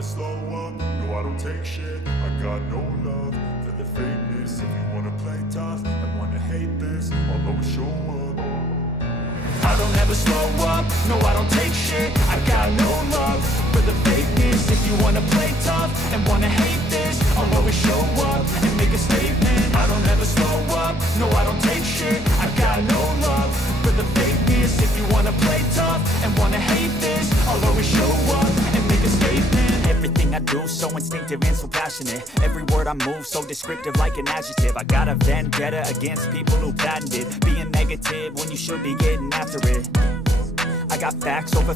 never slow up, no I don't take shit. I got no love for the fakeness. If you wanna play tough and wanna hate this, I'll always show up. I don't ever slow up, no I don't take shit. I got no love for the fakeness. If you wanna play tough and wanna hate this, I'll always show up and make a statement. I don't ever slow up, no I don't take shit. I got no love for the fakeness. If you wanna play tough and wanna hate this, I'll always show up and make a statement. Everything I do so instinctive and so passionate. Every word I move so descriptive like an adjective. I got a vendetta against people who patented being negative when you should be getting after it. I got facts over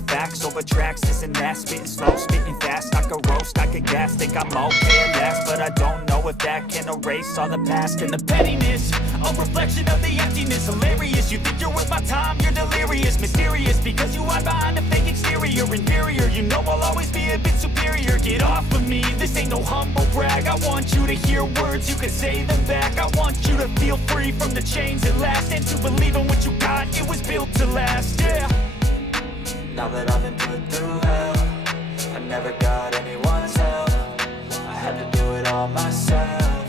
tracks, this and that. Spitting slow, spitting fast, I could roast, I could gas. Think I'm okay at last, but I don't know if that can erase all the past. And the pettiness, a reflection of the emptiness. Hilarious, you think you're worth my time, you're delirious. Mysterious, because you hide behind a fake exterior. Inferior, you know I'll always be a bit superior. Get off of me, this ain't no humble brag. I want you to hear words, you can say them back. I want you to feel free from the chains at last, and to believe in what you got, it was built to last, yeah. Now that I've been put through hell, I never got anyone's help. I had to do it all myself.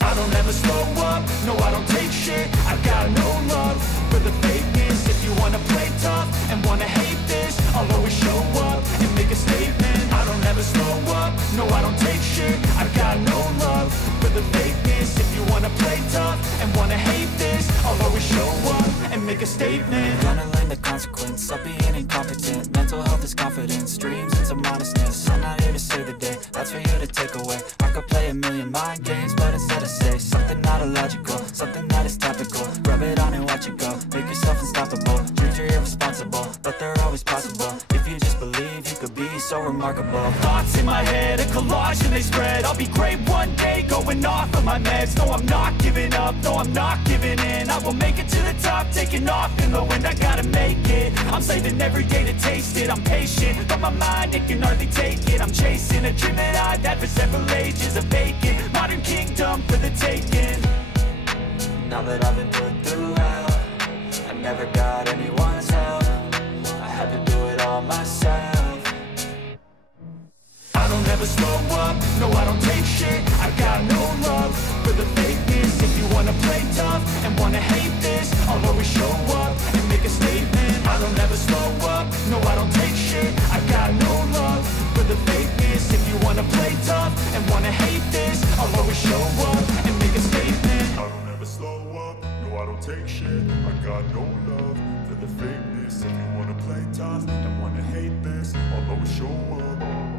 I don't ever slow up, no I don't take shit. I got no love for the fakeness. If you wanna play tough and wanna hate this, I'll always show up and make a statement. I don't ever slow up, no I don't take shit. I got no love for the fakeness. If you wanna play tough and wanna hate this, I'll always show up and make a statement. Gonna learn the consequence of being incompetent. Mental health is confidence, dreams into modestness. I'm not here to save the day, that's for you to take away. I could play a million mind games, but instead I say something not illogical, something that is topical. Rub it on and watch it go, make yourself unstoppable. Dreams are irresponsible, but they're always possible. If you just believe, you could be so remarkable. Thoughts in my head, a collage and they spread. I'll be great one day, going off of my meds. No, I'm not giving up, no, I'm not giving in. I will make it to the top, taking off in the wind. I gotta make it, I'm saving every day to taste it. I'm patient, but my mind, it can hardly take it. I'm chasing a dream that I've had for several ages. A vacant, modern kingdom for the taking. Now that I've been put through hell, I never got anyone's help. I had to do it all myself. I don't ever slow up, no I don't take shit. I got no love for the fakeness. If you wanna play tough and wanna hate this, I'll always show up and make a statement. I don't ever slow up, no I don't take shit. I got no love for the fakeness. If you wanna play tough and wanna hate this, I'll always show up and make a statement. I don't ever slow up, no I don't take shit. I got no love for the fakeness. If you wanna play tough and wanna hate this, I'll always show up.